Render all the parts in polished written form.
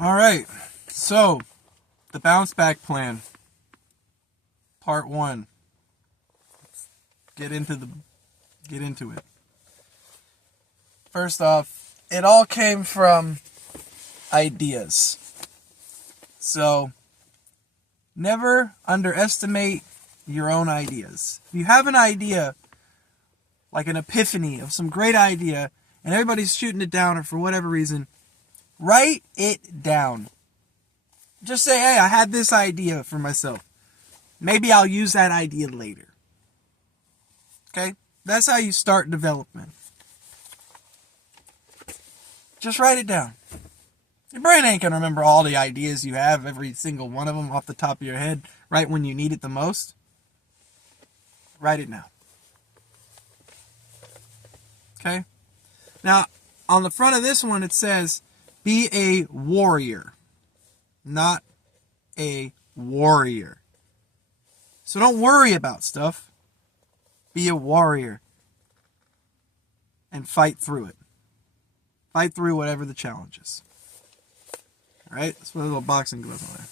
All right. So, the bounce back plan, part 1. Get into it. First off, it all came from ideas. So, never underestimate your own ideas. If you have an idea, like an epiphany of some great idea, and everybody's shooting it down, or for whatever reason, write it down. Just say, hey, I had this idea for myself. Maybe I'll use that idea later. Okay? That's how you start development. Just write it down. Your brain ain't going to remember all the ideas you have, every single one of them off the top of your head, right when you need it the most. Write it now. Okay? Now, on the front of this one, it says, be a warrior, not a warrior. So don't worry about stuff. Be a warrior. And fight through it. Fight through whatever the challenge is. Alright? That's what a little boxing glove on there.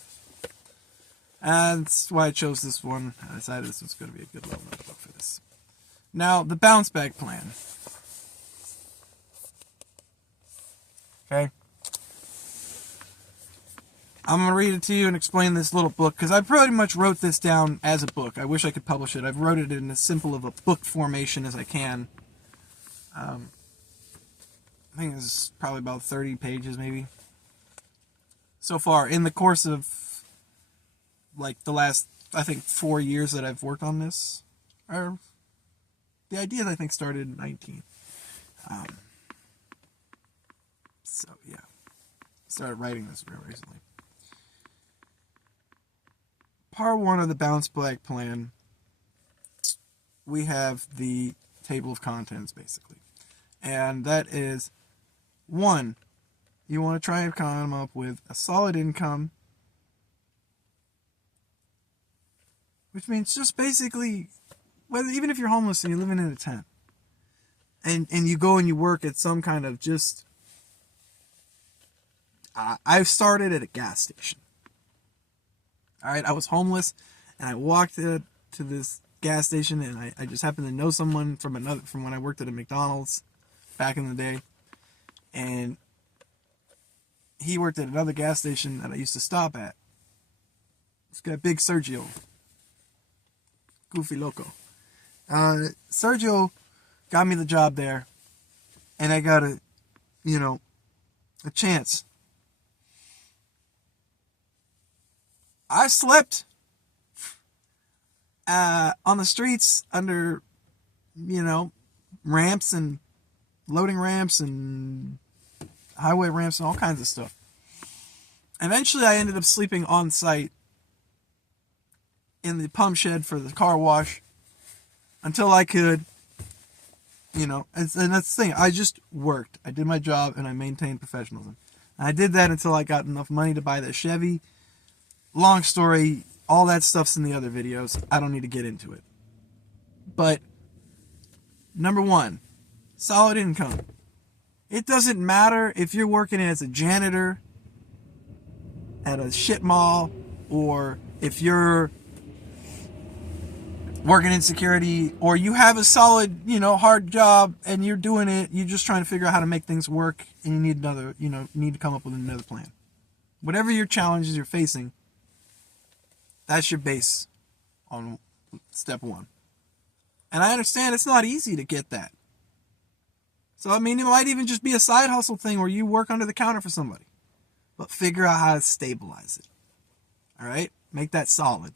And that's why I chose this one. I decided this was going to be a good little notebook for this. Now, the bounce back plan. Okay? I'm going to read it to you and explain this little book, because I pretty much wrote this down as a book. I wish I could publish it. I've wrote it in as simple of a book formation as I can. I think it's probably about 30 pages, maybe. So far, in the course of, like, the last, I think, 4 years that I've worked on this. Or, the idea, I think, started in 19. So, yeah. Started writing this real recently. Part 1 of the bounce back plan, we have the table of contents, basically. And that is, 1, you want to try and come up with a solid income, which means just basically, whether even if you're homeless and you're living in a tent, and you go and you work at some kind of just, I've started at a gas station. Alright, I was homeless, and I walked to this gas station, and I just happened to know someone from when I worked at a McDonald's back in the day, and he worked at another gas station that I used to stop at. This guy, Big Sergio. Goofy Loco. Sergio got me the job there, and I got a chance. I slept on the streets under, ramps and loading ramps and highway ramps and all kinds of stuff. Eventually, I ended up sleeping on site in the pump shed for the car wash until I could, and that's the thing. I just worked. I did my job and I maintained professionalism. And I did that until I got enough money to buy the Chevy. Long story, all that stuff's in the other videos. I don't need to get into it. But, number 1, solid income. It doesn't matter if you're working as a janitor at a shit mall, or if you're working in security, or you have a solid, hard job and you're doing it, you're just trying to figure out how to make things work, and you need another, need to come up with another plan. Whatever your challenges you're facing, that's your base on step 1. And I understand it's not easy to get that. So, it might even just be a side hustle thing where you work under the counter for somebody. But figure out how to stabilize it. Alright? Make that solid.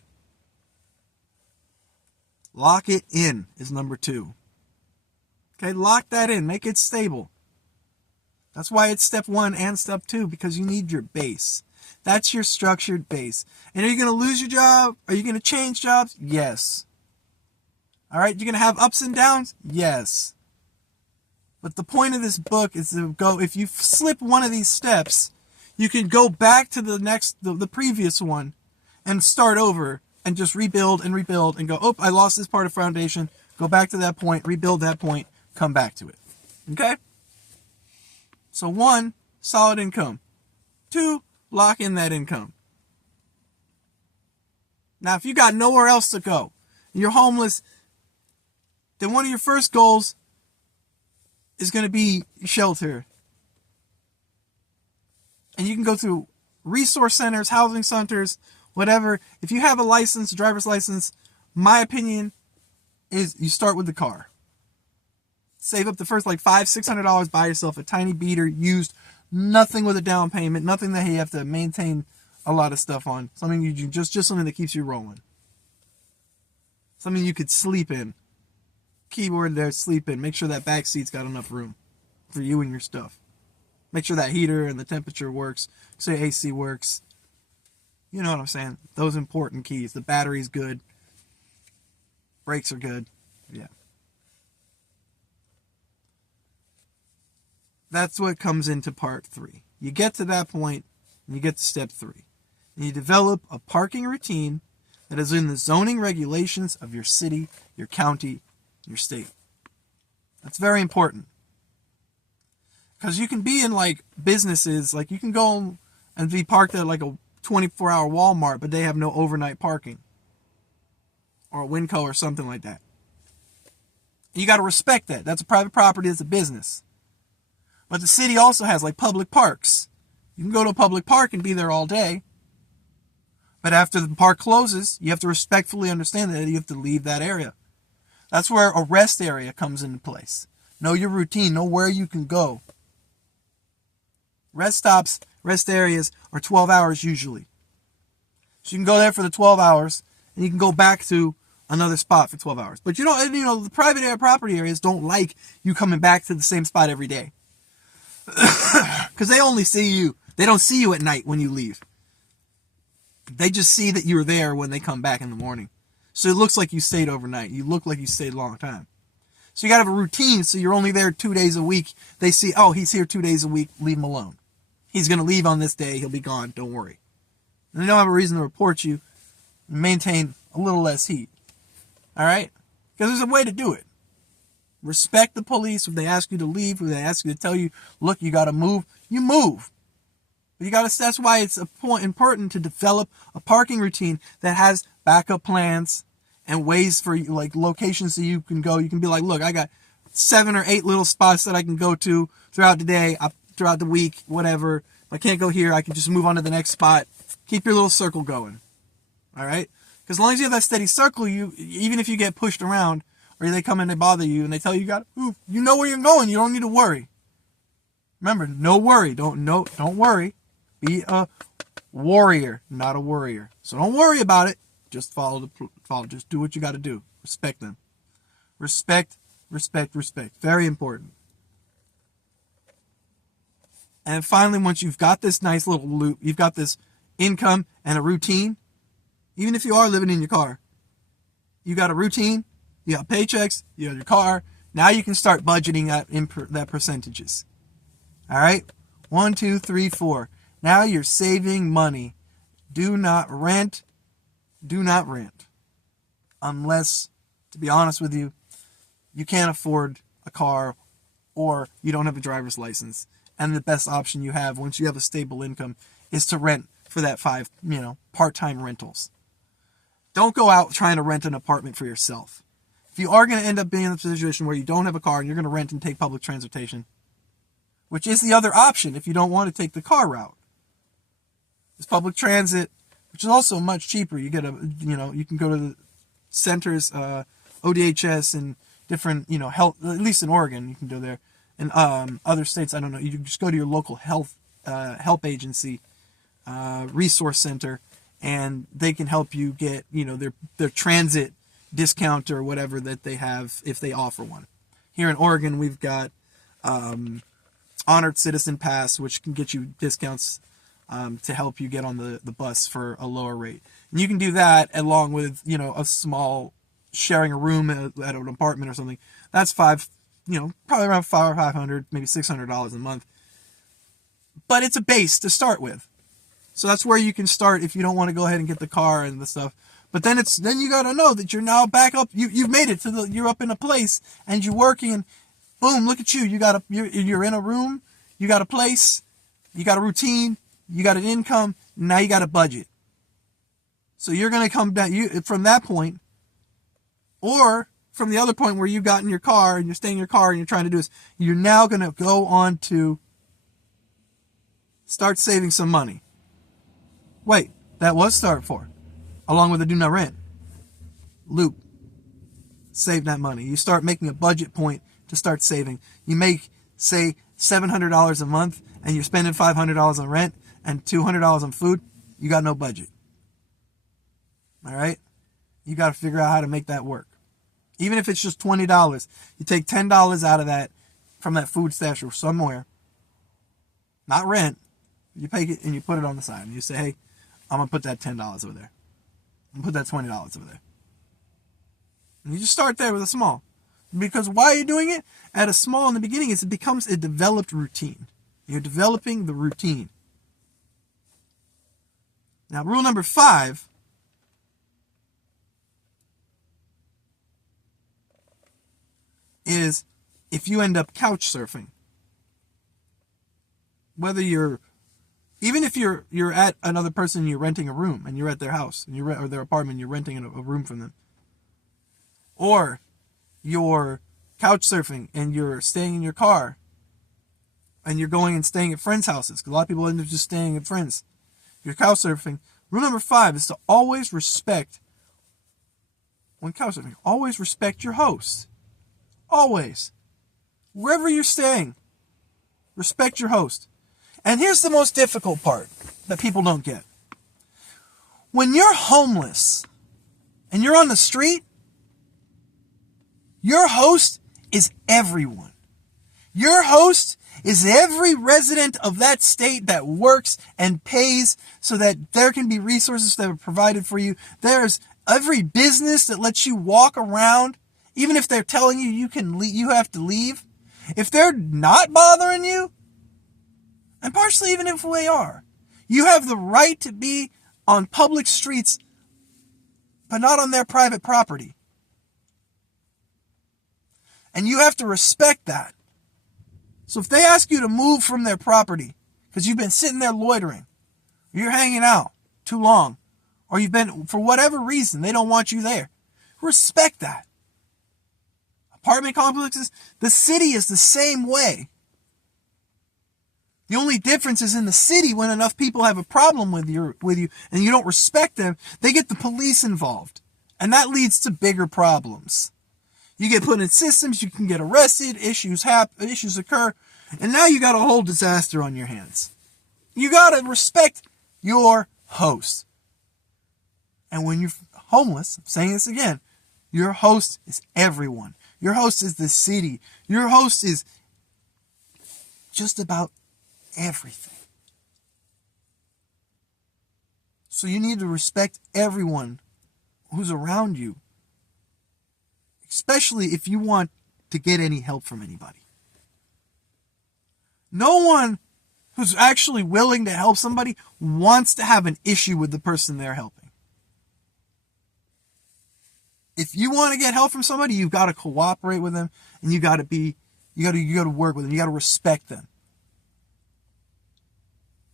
Lock it in is number 2. Okay, lock that in. Make it stable. That's why it's step 1 and step 2, because you need your base. That's your structured base. And are you going to lose your job? Are you going to change jobs? Yes. Alright, you're going to have ups and downs? Yes. But the point of this book is to go, if you slip one of these steps, you can go back to the previous one and start over and just rebuild and go, oh, I lost this part of foundation. Go back to that point, rebuild that point, come back to it. Okay? So 1, solid income. 2, Lock in that income. Now, if you got nowhere else to go, and you're homeless, then one of your first goals is going to be shelter. And you can go through resource centers, housing centers, whatever. If you have a license, driver's license, my opinion is you start with the car. Save up the first like $500-$600, buy yourself a tiny beater, used, nothing with a down payment, nothing that you have to maintain a lot of stuff on. Something you just something that keeps you rolling. Something you could sleep in. Keyword there, sleep in. Make sure that back seat's got enough room for you and your stuff. Make sure that heater and the temperature works. Say AC works. You know what I'm saying? Those important keys. The battery's good. Brakes are good. Yeah. That's what comes into part 3. You get to that point, and you get to step 3. And you develop a parking routine that is in the zoning regulations of your city, your county, your state. That's very important. Because you can be in like businesses, like you can go and be parked at like a 24-hour Walmart, but they have no overnight parking. Or a Winco or something like that. You got to respect that. That's a private property, it's a business. But the city also has like public parks. You can go to a public park and be there all day. But after the park closes, you have to respectfully understand that you have to leave that area. That's where a rest area comes into place. Know your routine. Know where you can go. Rest stops, rest areas are 12 hours usually. So you can go there for the 12 hours and you can go back to another spot for 12 hours. But the private area property areas don't like you coming back to the same spot every day. Because they only see you. They don't see you at night when you leave. They just see that you were there when they come back in the morning. So it looks like you stayed overnight. You look like you stayed a long time. So you got to have a routine so you're only there 2 days a week. They see, oh, he's here 2 days a week. Leave him alone. He's going to leave on this day. He'll be gone. Don't worry. And they don't have a reason to report you and maintain a little less heat. All right? Because there's a way to do it. Respect the police. If they ask you to leave, if they ask you to tell you, look, you got to move, you move. But that's why it's important to develop a parking routine that has backup plans and ways for like locations that you can go. You can be like, look, I got 7 or 8 little spots that I can go to throughout the day, throughout the week, whatever. If I can't go here, I can just move on to the next spot. Keep your little circle going. All right? Because as long as you have that steady circle, even if you get pushed around or they come in and bother you and they tell you got to move, you know where you're going. You don't need to worry. Remember, no worry. Don't worry. Be a warrior, not a worrier. So don't worry about it. Just follow. Just do what you got to do. Respect them. Respect. Very important. And finally, once you've got this nice little loop, you've got this income and a routine, even if you are living in your car, you got a routine, you got paychecks, you got your car. Now you can start budgeting that percentages. All right? 1, 2, 3, 4. Now you're saving money. Do not rent. Unless, to be honest with you, you can't afford a car or you don't have a driver's license. And the best option you have once you have a stable income is to rent for that 5, part-time rentals. Don't go out trying to rent an apartment for yourself. If you are going to end up being in a situation where you don't have a car and you're going to rent and take public transportation, which is the other option if you don't want to take the car route. There's public transit, which is also much cheaper. You get you can go to the centers, ODHS and different, health, at least in Oregon, you can go there. In other states, I don't know, you can just go to your local health agency, resource center, and they can help you get, their transit discount or whatever that they have if they offer one. Here in Oregon, we've got Honored Citizen Pass, which can get you discounts to help you get on the bus for a lower rate. And you can do that along with, a small sharing a room at an apartment or something. That's probably around $500, maybe $600 a month. But it's a base to start with. So that's where you can start if you don't want to go ahead and get the car and the stuff. But then you got to know that you're now back up. You've made it you're up in a place and you're working and boom, look at you. You're in a room, you got a place, you got a routine, You got an income, now you got a budget. So you're going to come down from that point, or from the other point where you got in your car and you're staying in your car and you're trying to do this, you're now going to go on to start saving some money. Wait, that was start for, along with the do not rent. Loop. Save that money. You start making a budget point to start saving. You make, say, $700 a month and you're spending $500 on rent and $200 on food. You got no budget. All right? You got to figure out how to make that work. Even if it's just $20, you take $10 out of that from that food stash or somewhere, not rent, you pay it and you put it on the side and you say, hey, I'm going to put that $10 over there. I'm going to put that $20 over there. And you just start there with a small. Because why are you doing it? At a small in the beginning, it becomes a developed routine. You're developing the routine. Now, rule number 5 is if you end up couch surfing, even if you're at another person, you're renting a room and you're at their house and or their apartment, you're renting a room from them, or you're couch surfing and you're staying in your car and you're going and staying at friends' houses, because a lot of people end up just staying at friends. You're couch surfing. Rule number 5 is to always respect, when couch surfing, always respect your host. Always. Wherever you're staying, respect your host. And here's the most difficult part that people don't get. When you're homeless and you're on the street, your host is everyone. Your host is every resident of that state that works and pays so that there can be resources that are provided for you. There's every business that lets you walk around, even if they're telling you you have to leave. If they're not bothering you, and partially even if they are, you have the right to be on public streets, but not on their private property. And you have to respect that. So if they ask you to move from their property because you've been sitting there loitering, or you're hanging out too long, or you've been, for whatever reason, they don't want you there, respect that. Apartment complexes, the city is the same way. The only difference is in the city, when enough people have a problem with you and you don't respect them, they get the police involved. And that leads to bigger problems. You get put in systems, you can get arrested, issues occur, and now you got a whole disaster on your hands. You got to respect your host. And when you're homeless, I'm saying this again, your host is everyone. Your host is the city. Your host is just about everything. So you need to respect everyone who's around you, especially if you want to get any help from anybody. No one who's actually willing to help somebody wants to have an issue with the person they're helping. If you want to get help from somebody, you've got to cooperate with them, and you got to work with them. You got to respect them.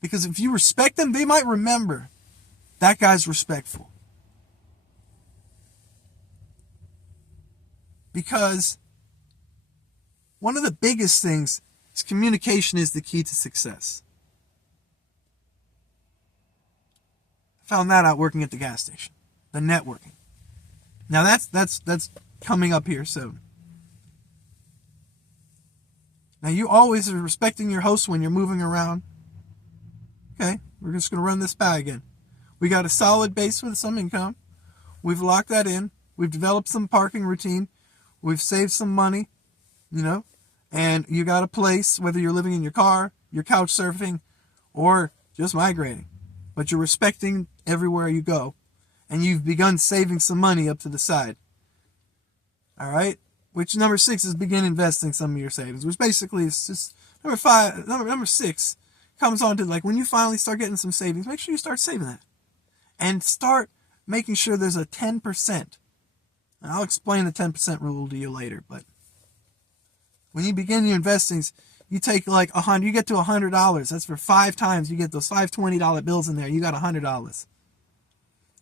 Because if you respect them, they might remember that guy's respectful. Because one of the biggest things is communication is the key to success. I found that out working at the gas station. The networking. Now that's coming up here soon. Now you always are respecting your host when you're moving around. Okay, we're just going to run this by again. We got a solid base with some income. We've locked that in. We've developed some parking routine. We've saved some money, and you got a place, whether you're living in your car, you're couch surfing, or just migrating. But you're respecting everywhere you go. And you've begun saving some money up to the side. All right? Which number 6 is begin investing some of your savings, which basically is just number 6 comes on to, like, when you finally start getting some savings, make sure you start saving that. And start making sure there's a 10%. And I'll explain the 10% rule to you later, but when you begin your investings, You take like you get to $100. That's for 5 times. You get those 5 $20 bills in there. You got $100.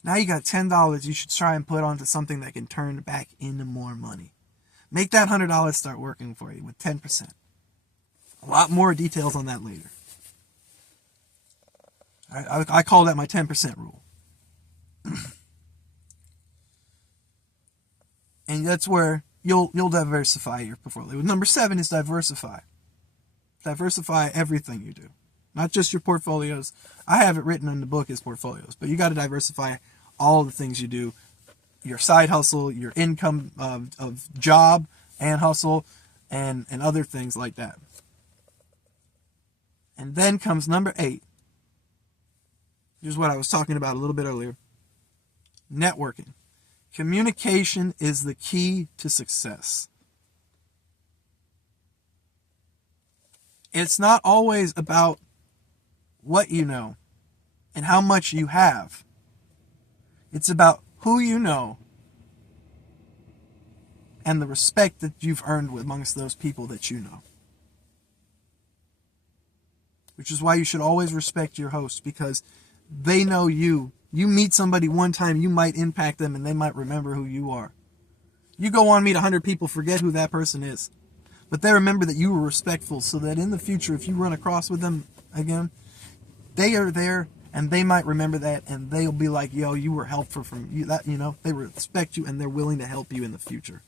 Now you got $10 you should try and put onto something that can turn back into more money. Make that $100 start working for you with 10%. A lot more details on that later. I call that my 10% rule. And that's where you'll diversify your portfolio. Number 7 is diversify. Diversify everything you do. Not just your portfolios. I have it written in the book as portfolios, but you got to diversify all the things you do. Your side hustle, your income of job and hustle, and other things like that. And then comes number 8. Here's what I was talking about a little bit earlier. Networking. Communication is the key to success. It's not always about what you know and how much you have. It's about who you know and the respect that you've earned amongst those people that you know. Which is why you should always respect your host, because they know you. You meet somebody one time, you might impact them and they might remember who you are. You go on, meet 100 people, forget who that person is. But they remember that you were respectful, so that in the future, if you run across with them again, they are there and they might remember that, and they'll be like, yo, you were helpful from you. That, they respect you and they're willing to help you in the future.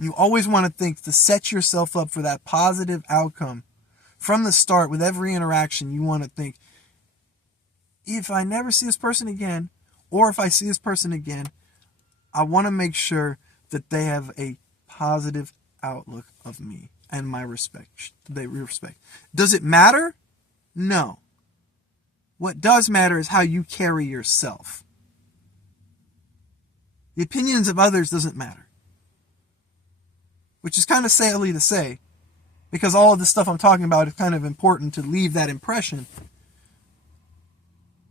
You always want to think to set yourself up for that positive outcome. From the start, with every interaction, you want to think, if I never see this person again, or if I see this person again, I want to make sure that they have a positive outlook of me and my respect. They respect. Does it matter? No. What does matter is how you carry yourself. The opinions of others doesn't matter. Which is kind of silly to say, because all of this stuff I'm talking about is kind of important to leave that impression.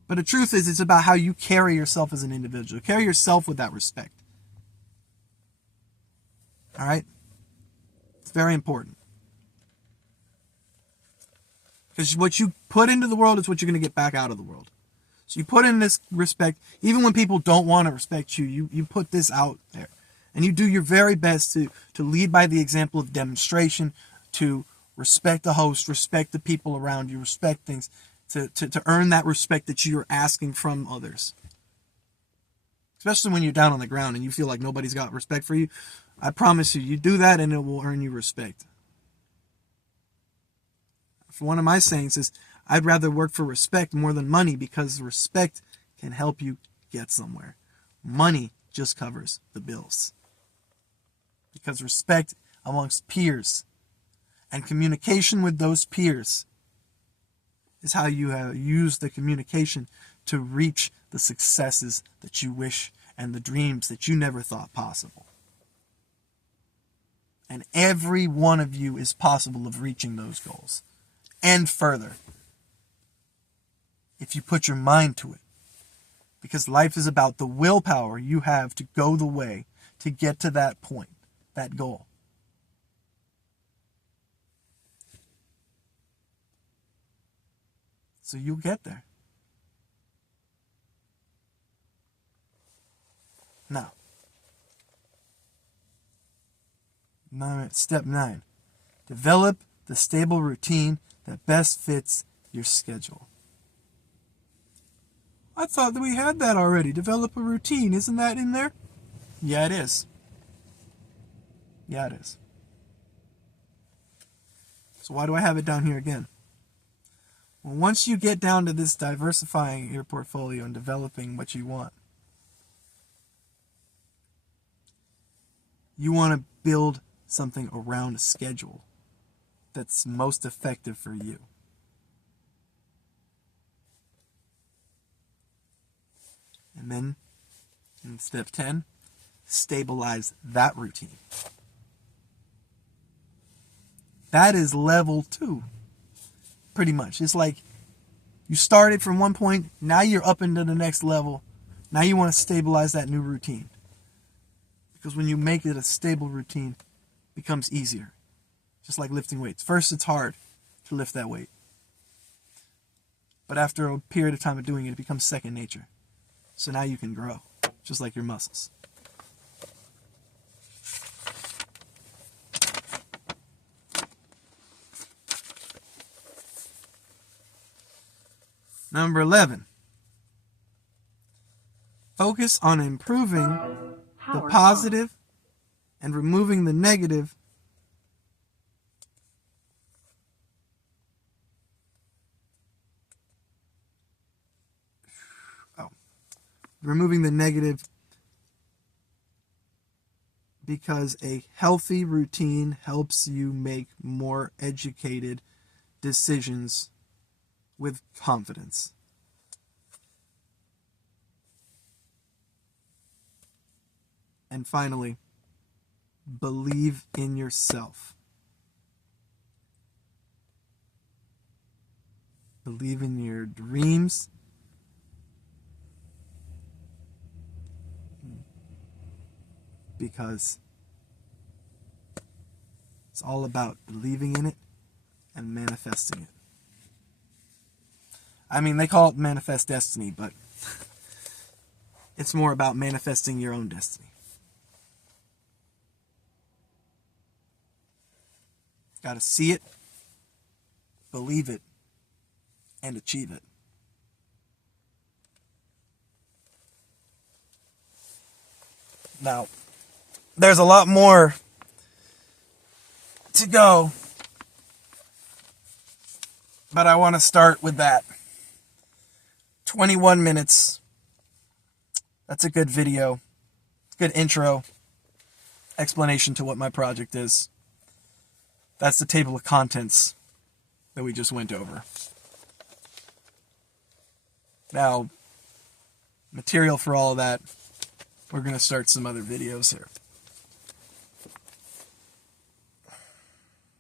But the truth is, it's about how you carry yourself as an individual. Carry yourself with that respect. All right? It's very important. Because what you put into the world is what you're going to get back out of the world. So you put in this respect, even when people don't want to respect you, you put this out there. And you do your very best to lead by the example of demonstration, to respect the host, respect the people around you, respect things, to earn that respect that you're asking from others. Especially when you're down on the ground and you feel like nobody's got respect for you. I promise you, you do that and it will earn you respect. One of my sayings is, I'd rather work for respect more than money, because respect can help you get somewhere. Money just covers the bills. Because respect amongst peers and communication with those peers is how you use the communication to reach the successes that you wish and the dreams that you never thought possible. And every one of you is possible of reaching those goals. And further, if you put your mind to it. Because life is about the willpower you have to go the way to get to that point, that goal. So you'll get there. Now, step 9. Develop the stable routine that best fits your schedule. I thought that we had that already. Develop a routine. Isn't that in there? Yeah, it is. Yeah, it is. So why do I have it down here again? Well, once you get down to this diversifying your portfolio and developing what you want, you want to build something around a schedule that's most effective for you. And then, in step 10, stabilize that routine. That is level 2. Pretty much. It's like you started from one point, now you're up into the next level. Now you want to stabilize that new routine. Because when you make it a stable routine, it becomes easier. Just like lifting weights. First, it's hard to lift that weight. But after a period of time of doing it, it becomes second nature. So now you can grow, just like your muscles. Number 11. Focus on improving the positive and removing the negative because a healthy routine helps you make more educated decisions with confidence. And finally, believe in yourself. Believe in your dreams. Because it's all about believing in it and manifesting it. I mean, they call it manifest destiny, but it's more about manifesting your own destiny. Got to see it, believe it, and achieve it. Now, there's a lot more to go, but I want to start with that. 21 minutes. That's a good video. Good intro. Explanation to what my project is. That's the table of contents that we just went over. Now, material for all of that, we're going to start some other videos here.